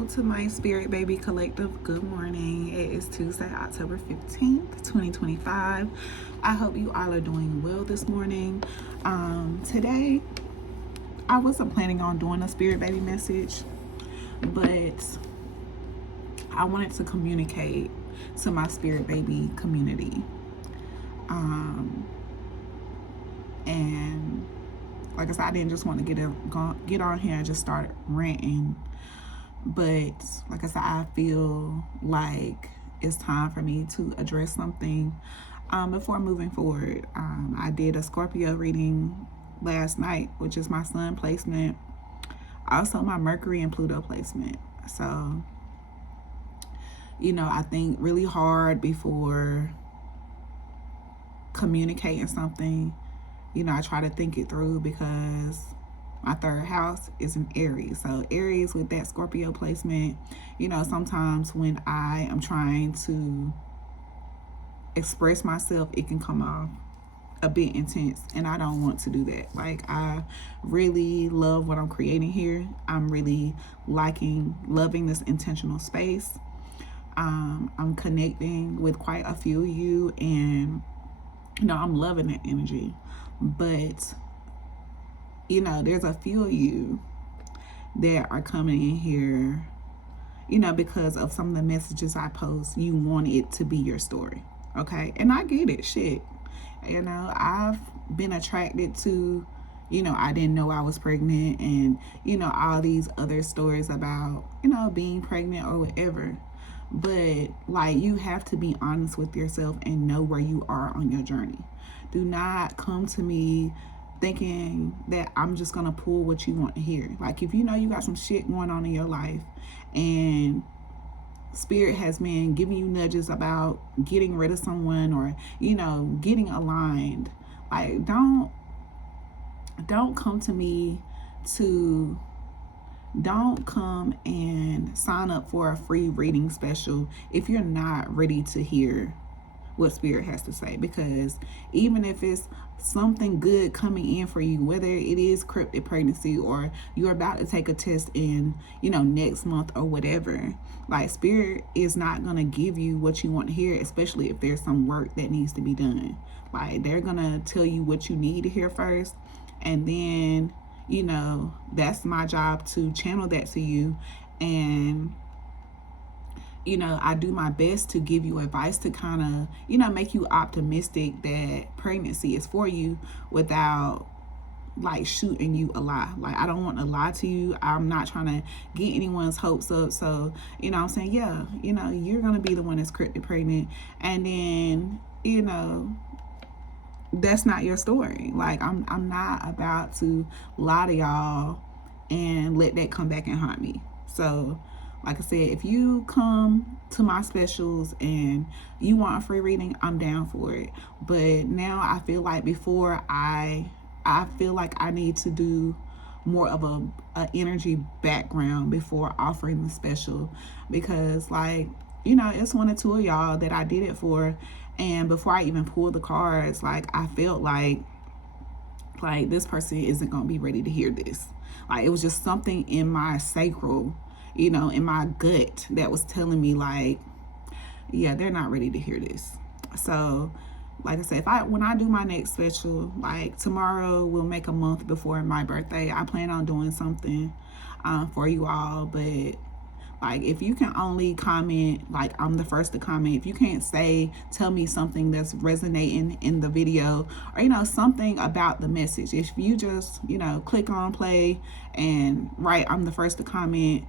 Hello to my Spirit Baby Collective. Good morning. It is Tuesday, October 15th, 2025. I hope you all are doing well this morning. Today, I wasn't planning on doing a Spirit Baby message, but I wanted to communicate to my Spirit Baby community. And like I said, I didn't just want to get on here and just start ranting. But like I said, I feel like it's time for me to address something before moving forward. I did a Scorpio reading last night, which is my sun placement, also my Mercury and Pluto placement. So, I think really hard before communicating something. I try to think it through because my third house is in Aries. So Aries with that Scorpio placement, sometimes when I am trying to express myself, it can come off a bit intense, and I don't want to do that. Like, I really love what I'm creating here. I'm really loving this intentional space. I'm connecting with quite a few of you, and I'm loving that energy. But there's a few of you that are coming in here, because of some of the messages I post. You want it to be your story, okay? And I get it, shit. I've been attracted to, I didn't know I was pregnant, and, all these other stories about, being pregnant or whatever. But, you have to be honest with yourself and know where you are on your journey. Do not come to me thinking that I'm just gonna pull what you want to hear. Like, if you got some shit going on in your life and Spirit has been giving you nudges about getting rid of someone or getting aligned, like, don't come to me don't come and sign up for a free reading special if you're not ready to hear what Spirit has to say. Because even if it's something good coming in for you, whether it is cryptic pregnancy or you're about to take a test in next month or whatever, like, Spirit is not going to give you what you want to hear, especially if there's some work that needs to be done. Like, they're going to tell you what you need to hear first, and then that's my job to channel that to you. And I do my best to give you advice to kind of, make you optimistic that pregnancy is for you without shooting you a lie. Like, I don't want to lie to you. I'm not trying to get anyone's hopes up. So, I'm saying, yeah, you're going to be the one that's cryptic pregnant. And then, that's not your story. Like, I'm not about to lie to y'all and let that come back and haunt me. So, like I said, if you come to my specials and you want a free reading, I'm down for it. But now I feel like before I feel like I need to do more of a energy background before offering the special, because it's one or two of y'all that I did it for, and before I even pulled the cards, I felt like this person isn't gonna be ready to hear this. Like, it was just something in my sacral, in my gut, that was telling me yeah, they're not ready to hear this. So, like I said, when I do my next special, tomorrow will make a month before my birthday. I plan on doing something for you all. But if you can only comment, I'm the first to comment. If you can't tell me something that's resonating in the video, or something about the message. If you just click on play and write I'm the first to comment,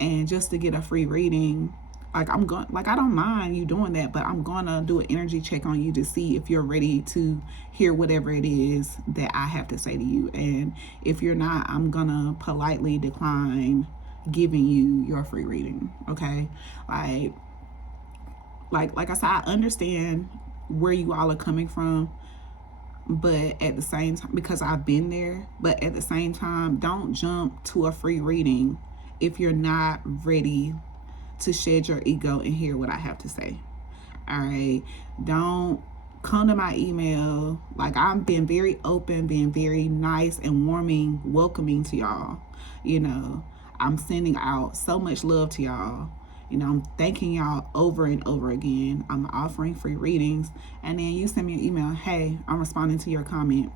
and just to get a free reading, I don't mind you doing that, but I'm gonna do an energy check on you to see if you're ready to hear whatever it is that I have to say to you. And if you're not, I'm gonna politely decline giving you your free reading. Okay? Like I said, I understand where you all are coming from, but at the same time, because I've been there, but at the same time, don't jump to a free reading if you're not ready to shed your ego and hear what I have to say. All right? Don't come to my email. I've been very open, being very nice and welcoming to y'all. I'm sending out so much love to y'all. I'm thanking y'all over and over again. I'm offering free readings. And then you send me an email, hey, I'm responding to your comment.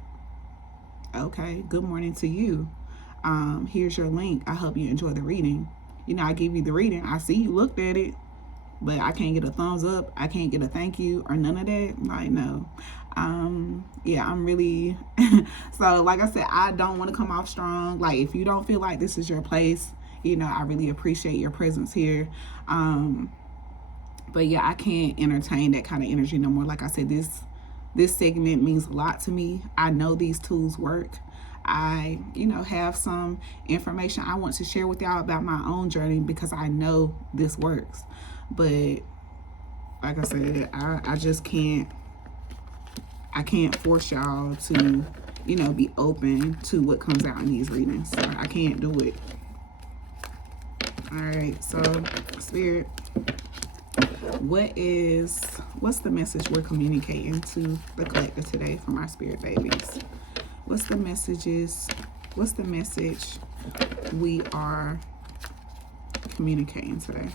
Okay, good morning to you. Here's your link. I hope you enjoy the reading. I give you the reading. I see you looked at it, but I can't get a thumbs up. I can't get a thank you or none of that. Like, no. Yeah, I'm really, so like I said, I don't want to come off strong. Like, if you don't feel like this is your place, I really appreciate your presence here. But yeah, I can't entertain that kind of energy no more. Like I said, this segment means a lot to me. I know these tools work. I, have some information I want to share with y'all about my own journey because I know this works. But like I said, I just can't force y'all to, be open to what comes out in these readings. So I can't do it. All right, so Spirit, what's the message we're communicating to the collective today from our spirit babies? What's the message we are communicating today?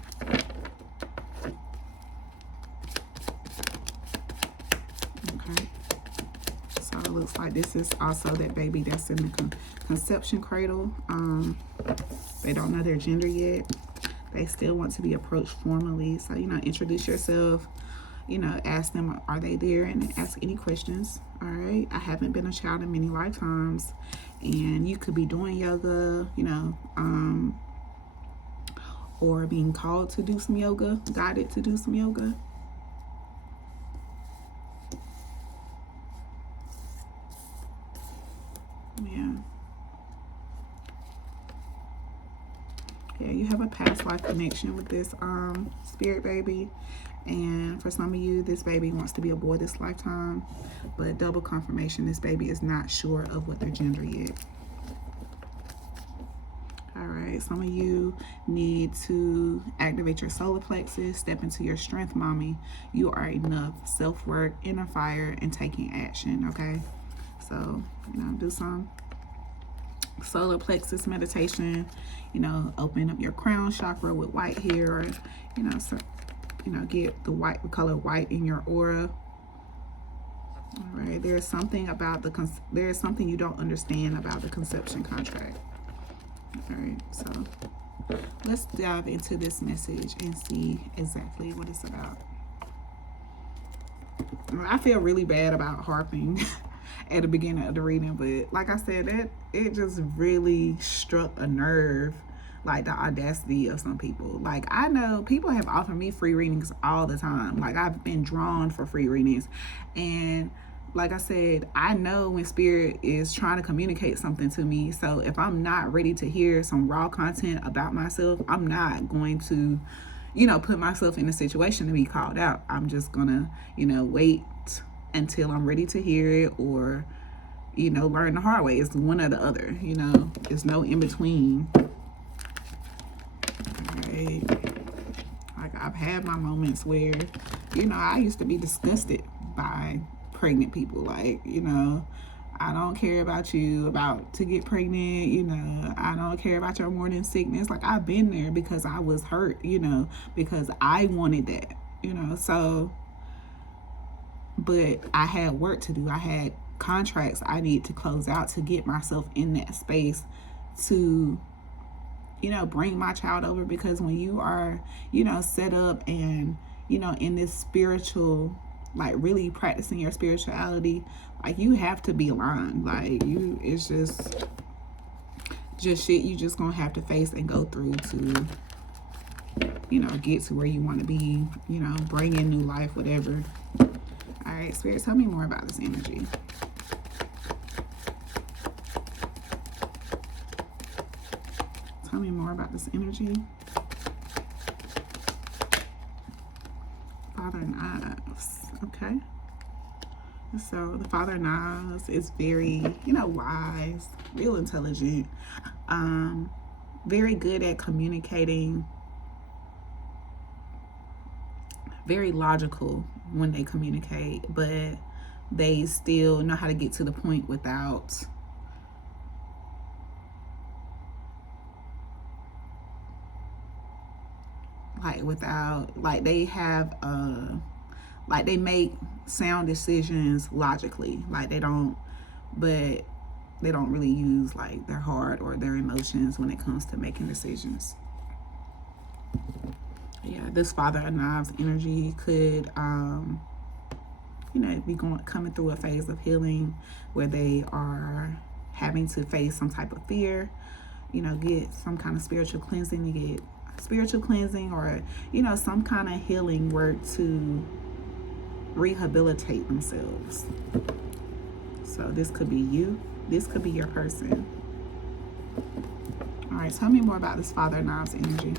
Okay. So it looks like this is also that baby that's in the conception cradle. They don't know their gender yet. They still want to be approached formally. So, introduce yourself. Ask them, are they there? And ask any questions. All right. I haven't been a child in many lifetimes. And you could be doing yoga, or being called to do some yoga, guided to do some yoga. Yeah, you have a past life connection with this spirit baby. And for some of you, this baby wants to be a boy this lifetime. But double confirmation, this baby is not sure of what their gender yet. All right, some of you need to activate your solar plexus, step into your strength, mommy. You are enough. Self-work, inner fire, and taking action, okay? So, do some solar plexus meditation, open up your crown chakra with white hair, or, get the color white in your aura. All right, there's something you don't understand about the conception contract. All right, so let's dive into this message and see exactly what it's about. I feel really bad about harping at the beginning of the reading, but like I said, it just really struck a nerve, like the audacity of some people. Like, I know people have offered me free readings all the time. Like, I've been drawn for free readings, and like I said, I know when spirit is trying to communicate something to me. So if I'm not ready to hear some raw content about myself, I'm not going to, put myself in a situation to be called out. I'm just gonna, wait until I'm ready to hear it, or, learn the hard way. It's one or the other, there's no in between. All right. Like, I've had my moments where, I used to be disgusted by pregnant people. Like, I don't care about you about to get pregnant, I don't care about your morning sickness. Like, I've been there because I was hurt, because I wanted that, so, but I had work to do. I had contracts I need to close out to get myself in that space to, bring my child over. Because when you are, set up and, in this spiritual, like, really practicing your spirituality, like, you have to be aligned. Like, it's just shit you just gonna have to face and go through to, get to where you want to be, bring in new life, whatever. All right, Spirit, tell me more about this energy. Tell me more about this energy. Father Knives. Okay. So the Father Knives is very, wise, real intelligent, very good at communicating, very logical when they communicate, but they still know how to get to the point without like without, like they have like they make sound decisions logically, like they don't, but they don't really use like their heart or their emotions when it comes to making decisions. Yeah, this Father of Knives energy could you know, be coming through a phase of healing where they are having to face some type of fear, you know, get some kind of spiritual cleansing, to get spiritual cleansing, or, you know, some kind of healing work to rehabilitate themselves. So this could be you. This could be your person. All right, tell me more about this Father of Knives energy.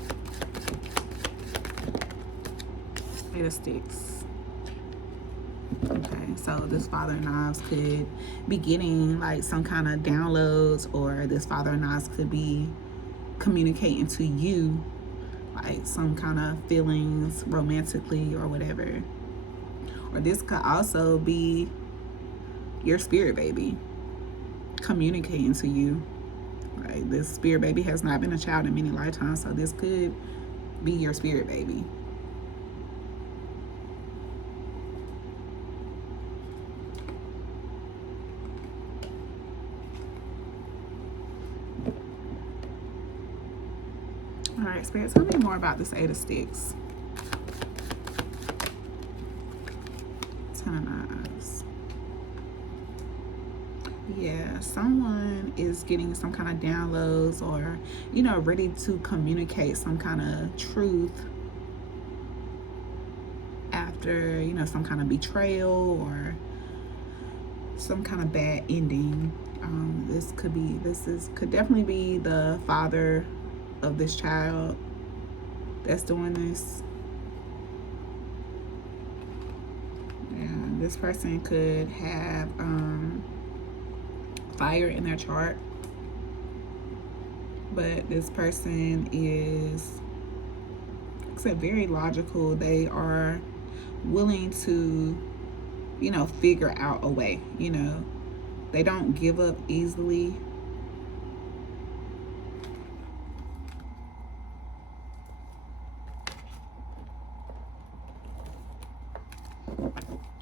Eight of Sticks. Okay, so this Father of Knives could be getting like some kind of downloads, or this Father of Knives could be communicating to you like some kind of feelings romantically or whatever. Or this could also be your spirit baby communicating to you. Right? This spirit baby has not been a child in many lifetimes, so this could be your spirit baby. All right, Spirit, tell me more about this Eight of Sticks. Ten of Knives. Yeah, someone is getting some kind of downloads, or, you know, ready to communicate some kind of truth after, you know, some kind of betrayal or some kind of bad ending. This could definitely be the father of this child that's doing this. And this person could have fire in their chart, but this person is, like I said, very logical. They are willing to, you know, figure out a way. You know, they don't give up easily.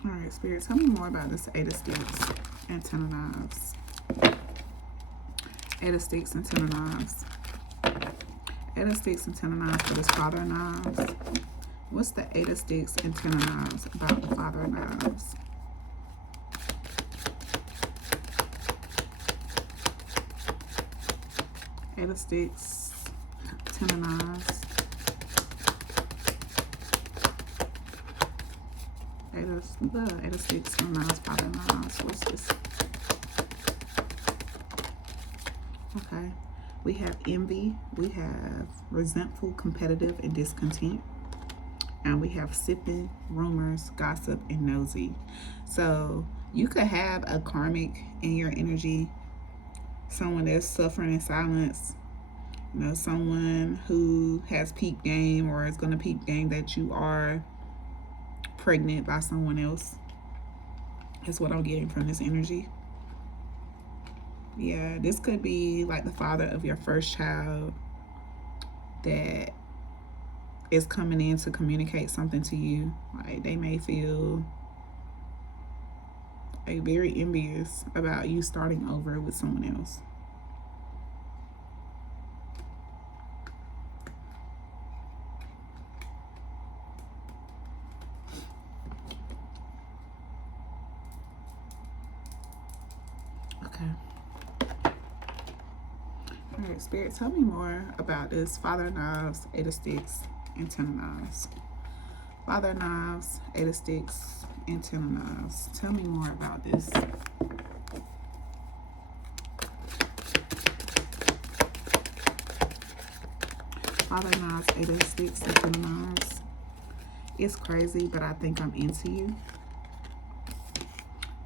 All right, Spirit, tell me more about this Eight of Sticks and Ten of Knives. Eight of Sticks and Ten of Knives. Eight of Sticks and Ten of Knives for this Father of Knives. What's the Eight of Sticks and Ten of Knives about the Father of Knives? Eight of Sticks, Ten of Knives. Eight of Sticks, Ten of Knives, Father of Knives. What's this? Okay. We have envy. We have resentful, competitive, and discontent. And we have sipping, rumors, gossip, and nosy. So you could have a karmic in your energy, someone that's suffering in silence, you know, someone who has peep game or is going to peep game that you are pregnant by someone else. That's what I'm getting from this energy. Yeah, this could be like the father of your first child that is coming in to communicate something to you. Like they may feel like very envious about you starting over with someone else. Okay. All right, Spirit, tell me more about this Father of Knives, Eight of Sticks, and Ten of Knives. Father of Knives, Eight of Sticks, and Ten of Knives. Tell me more about this. Father of Knives, Eight of Sticks, and Ten of Knives. It's crazy, but I think I'm into you.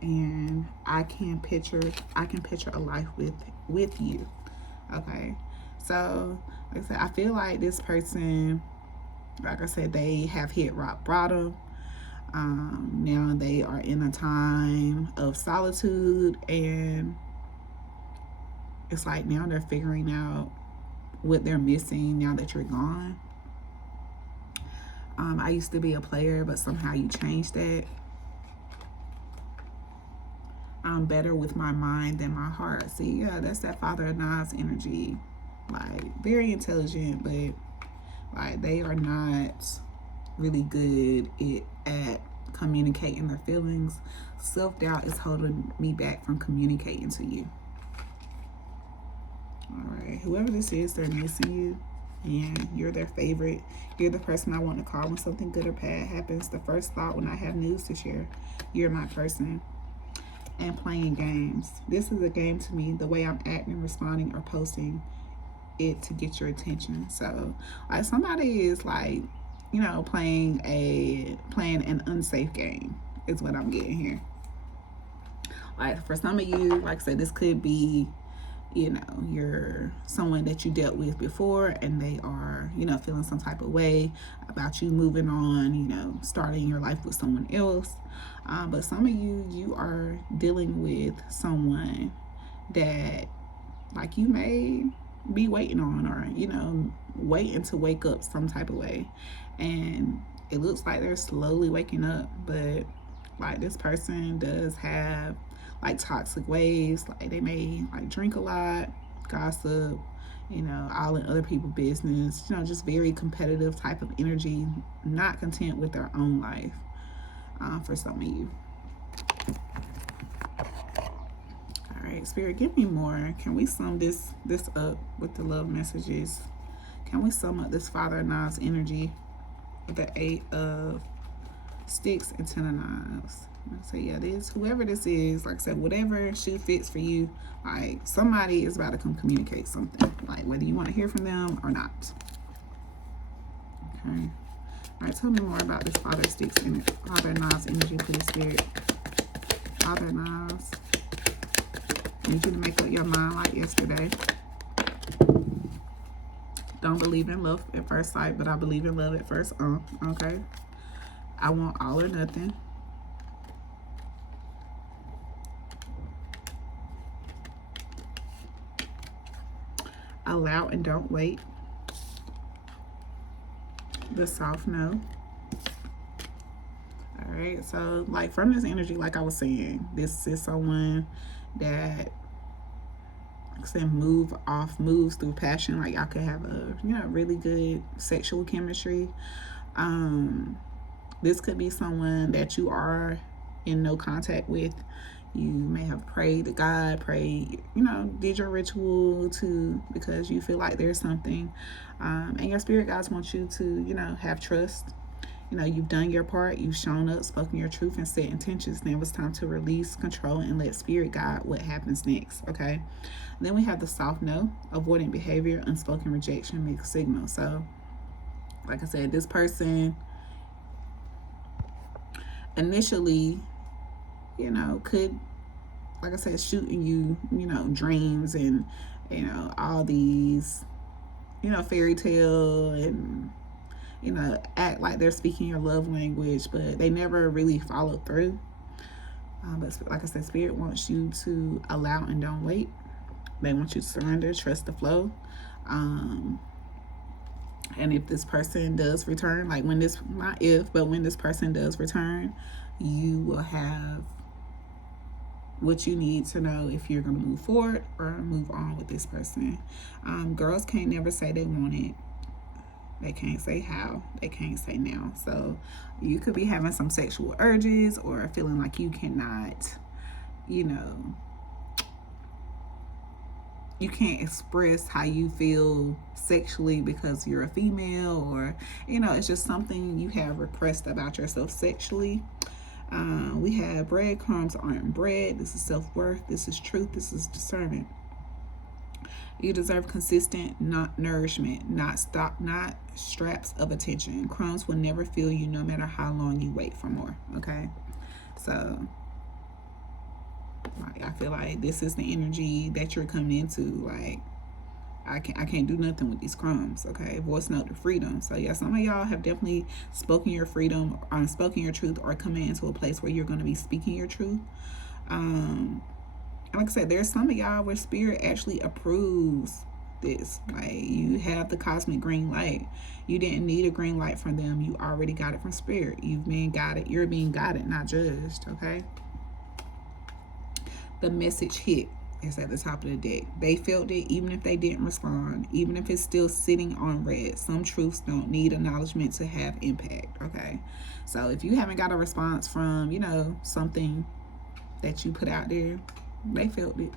And I can picture a life with you. Okay. So, like I said, I feel like this person, like I said, they have hit rock bottom. Now they are in a time of solitude, and it's like now they're figuring out what they're missing now that you're gone. I used to be a player, but somehow you changed that. I'm better with my mind than my heart. See, yeah, that's that Father of Knives energy. Like, very intelligent, but like they are not really good at communicating their feelings. Self-doubt is holding me back from communicating to you. All right, whoever this is, they're missing you. And you're their favorite. You're the person I want to call when something good or bad happens. The first thought when I have news to share. You're my person. And playing games. This is a game to me. The way I'm acting, responding, or posting it to get your attention. So, like, somebody is like, you know, playing an unsafe game is what I'm getting here. Like, for some of you, like I said, this could be, you know, you're someone that you dealt with before and they are, you know, feeling some type of way about you moving on, you know, starting your life with someone else. But some of you are dealing with someone that, like, you may be waiting on, or, you know, waiting to wake up some type of way. And it looks like they're slowly waking up, but like this person does have like toxic ways. Like they may like drink a lot, gossip, you know, all in other people's business, you know, just very competitive type of energy, not content with their own life, for some of you. All right, Spirit, give me more. Can we sum this up with the love messages? Can we sum up this Father of Knives energy with the 8 of Sticks and 10 of Knives? So yeah, this, whoever this is, like I said, whatever shoe fits for you, like somebody is about to come communicate something, like whether you want to hear from them or not. Okay. All right, tell me more about this Father of Sticks and Father of Knives energy, please, Spirit. Father of Knives. I need you to make up your mind like yesterday. Don't believe in love at first sight, but I believe in love at first. Okay. I want all or nothing. Allow and don't wait. The soft no. All right. So, like, from this energy, like I was saying, this is someone that, like I said, moves through passion. Like, y'all could have a, you know, really good sexual chemistry. This could be someone that you are in no contact with. You may have prayed to God, you know, did your ritual because you feel like there's something. And your spirit guides want you to, you know, have trust. You know, you've done your part, you've shown up, spoken your truth, and set intentions. Now it's time to release, control, and let spirit guide what happens next, okay? Then we have the soft no, avoidant behavior, unspoken rejection, mixed signal. So, like I said, this person initially, you know, could, like I said, shooting you, you know, dreams and, you know, all these, you know, fairy tale and, you know, act like they're speaking your love language, but they never really follow through. But like I said, Spirit wants you to allow and don't wait. They want you to surrender, trust the flow. And if this person does return, like when this, not if, but when this person does return, you will have what you need to know if you're going to move forward or move on with this person. Girls can't never say they want it. They can't say how. They can't say now. So you could be having some sexual urges or feeling like you cannot, you know, you can't express how you feel sexually because you're a female, or, you know, it's just something you have repressed about yourself sexually. We have breadcrumbs aren't bread. This is self-worth. This is truth. This is discernment. You deserve consistent, not nourishment, not straps of attention. Crumbs will never fill you no matter how long you wait for more. Okay, so like, I feel like this is the energy that you're coming into. Like, I can't do nothing with these crumbs. Okay, voice note to freedom. So yeah, some of y'all have definitely spoken your freedom, or spoken your truth, or coming into a place where you're going to be speaking your truth. Like I said, there's some of y'all where spirit actually approves this. Like, you have the cosmic green light. You didn't need a green light from them. You already got it from spirit. You've been guided. You're being guided, not judged. Okay. The message hit. It's at the top of the deck. They felt it even if they didn't respond, even if it's still sitting on red. Some truths don't need acknowledgement to have impact. Okay. So if you haven't got a response from, you know, something that you put out there, they felt it.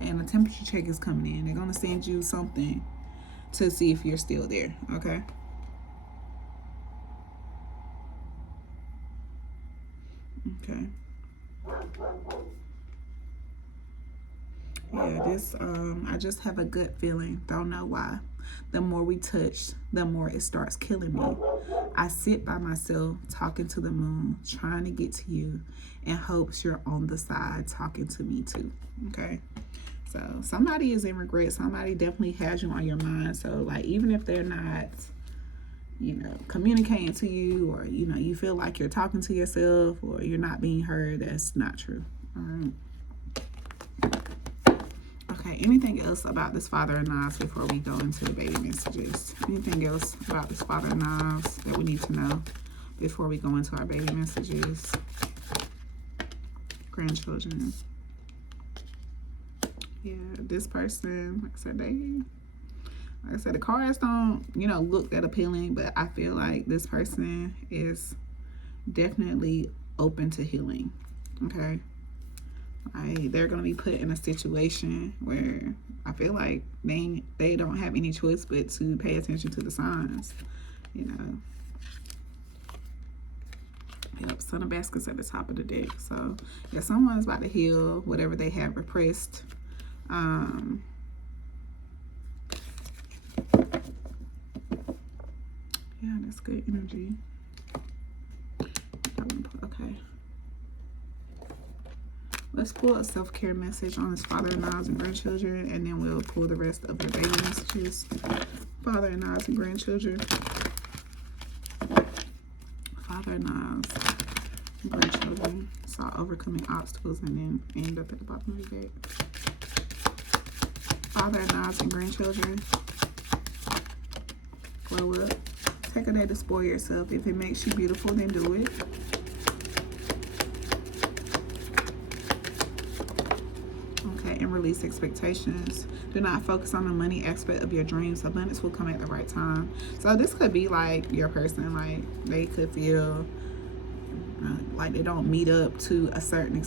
And a temperature check is coming in. They're going to send you something to see if you're still there. Okay. Okay. Yeah, this, I just have a gut feeling. Don't know why. The more we touch, the more it starts killing me. I sit by myself, talking to the moon, trying to get to you, in hopes you're on the side talking to me too. Okay. So somebody is in regret. Somebody definitely has you on your mind. So, like, even if they're not, you know, communicating to you, or, you know, you feel like you're talking to yourself or you're not being heard, that's not true. All right. Okay, anything else about this Father of Knives before we go into the baby messages? Anything else about this Father of Knives that we need to know before we go into our baby messages? Grandchildren. Yeah, this person, like I said, the cards don't, you know, look that appealing, but I feel like this person is definitely open to healing. Okay. They're going to be put in a situation where I feel like they don't have any choice but to pay attention to the signs, you know. Yep, Son of Baskets at the top of the deck. So, yeah, someone's about to heal whatever they have repressed. Yeah, that's good energy. Okay. Let's pull a self-care message on this Father of Knives and grandchildren, and then we'll pull the rest of the baby messages. Father of Knives and grandchildren. Father of Knives and grandchildren. Saw overcoming obstacles and then end up at the bottom of the deck. Father of Knives and grandchildren. Glow up. Take a day to spoil yourself. If it makes you beautiful, then do it. And release expectations. Do not focus on the money aspect of your dreams. Abundance will come at the right time. So this could be like your person, like they could feel like they don't meet up to a certain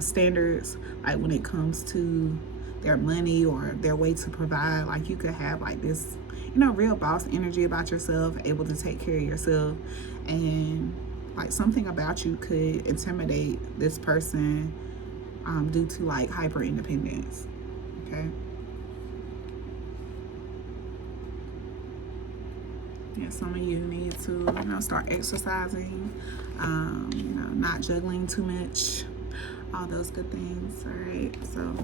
standards, like when it comes to their money or their way to provide. Like, you could have like this, you know, real boss energy about yourself, able to take care of yourself, and like something about you could intimidate this person due to like hyper independence. Okay. Yeah, some of you need to, you know, start exercising, you know, not juggling too much, all those good things. All right, so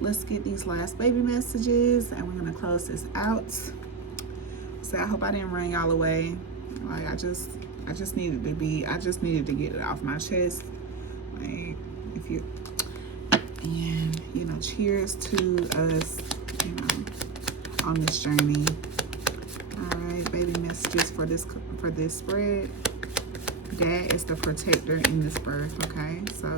let's get these last baby messages and we're gonna close this out. So I hope I didn't run y'all away. Like, I just needed to get it off my chest. Like, if you, and, you know, cheers to us, you know, on this journey. All right, baby messages for this spread. Dad is the protector in this birth. Okay, so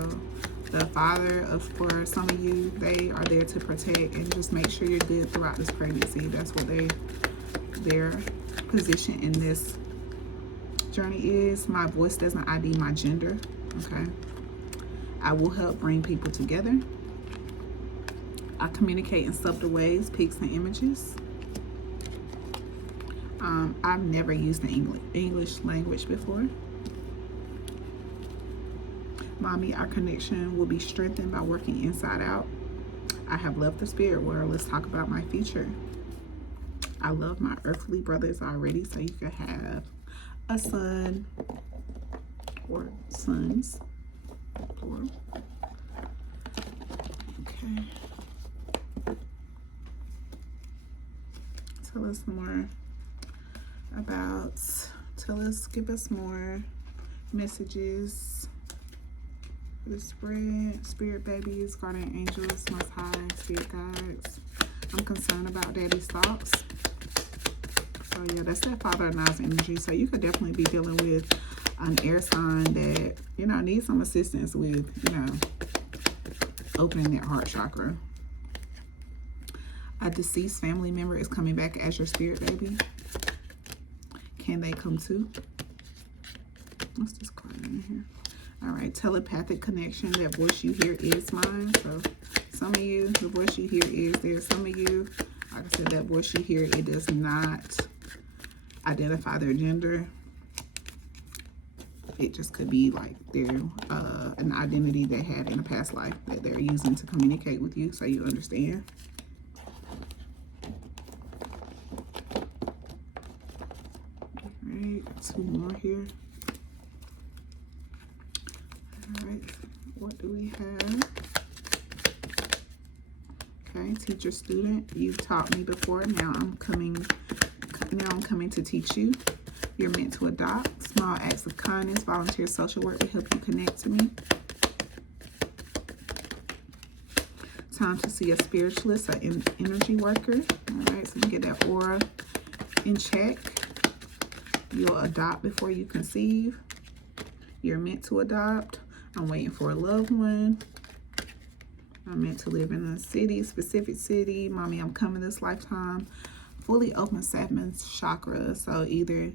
the father for some of you, they are there to protect and just make sure you're good throughout this pregnancy. That's what their position in this journey is. My voice doesn't ID my gender. Okay. I will help bring people together. I communicate in subtle ways, pics and images. I've never used the English language before. Mommy, our connection will be strengthened by working inside out. I have left the spirit world. Let's talk about my future. I love my earthly brothers already, so you can have a son or sons. Plural. Okay. Give us more messages for the spread. Spirit babies, guardian angels, most high, spirit guides. I'm concerned about daddy's thoughts. So yeah, that's that father and I's energy. So you could definitely be dealing with an air sign that, you know, needs some assistance with, you know, opening that heart chakra. A deceased family member is coming back as your spirit baby. Can they come too? What's this card in here? All right, telepathic connection. That voice you hear is mine. So some of you, the voice you hear is there. Some of you, like I said, that voice you hear, it does not identify their gender. It just could be like their an identity they had in a past life that they're using to communicate with you, so you understand. All right, got 2 more here. All right, what do we have? Okay, teacher, student. You've taught me before. Now I'm coming to teach you. You're meant to adopt. Small acts of kindness, volunteer social work to help you connect to me. Time to see a spiritualist, an energy worker. All right, so you get that aura in check. You'll adopt before you conceive. You're meant to adopt. I'm waiting for a loved one. I'm meant to live in a city, specific city. Mommy, I'm coming this lifetime. Fully open 7th chakra. So either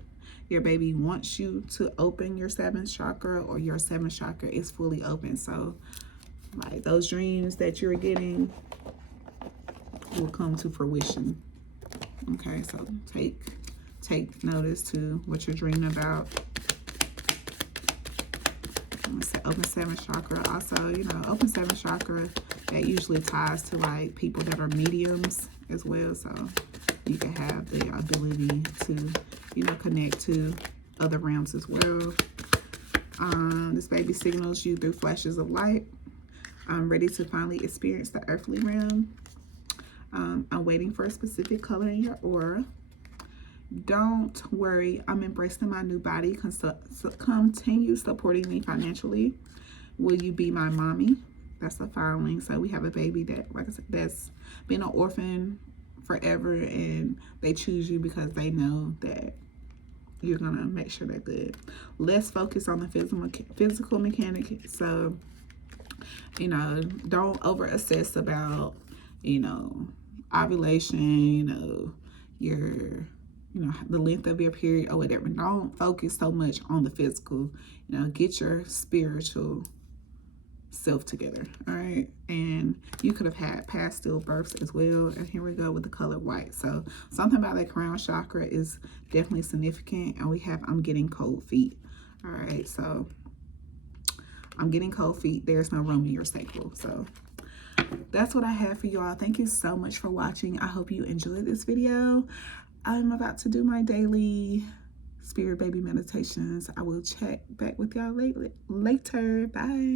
your baby wants you to open your 7th chakra or your 7th chakra is fully open. So like those dreams that you're getting will come to fruition. Okay, so take notice to what you're dreaming about. I'm gonna say open 7th chakra. Also, you know, open 7th chakra, that usually ties to like people that are mediums as well. So you can have the ability to, you know, connect to other realms as well. This baby signals you through flashes of light. I'm ready to finally experience the earthly realm. I'm waiting for a specific color in your aura. Don't worry, I'm embracing my new body. Continue supporting me financially. Will you be my mommy? That's a fireling. So we have a baby that, like I said, that's been an orphan forever, and they choose you because they know that you're gonna make sure they're good. Let's focus on the physical mechanic. So, you know, don't over assess about, you know, ovulation, you know, the length of your period or whatever. Don't focus so much on the physical. You know, get your spiritual self together. All right, and you could have had past stillbirths as well. And here we go with the color white. So something about that crown chakra is definitely significant. And we have I'm getting cold feet. All right, so I'm getting cold feet. There's no room in your sacral. So that's what I have for y'all. Thank you so much for watching. I hope you enjoyed this video. I'm about to do my daily spirit baby meditations. I will check back with y'all later. Bye.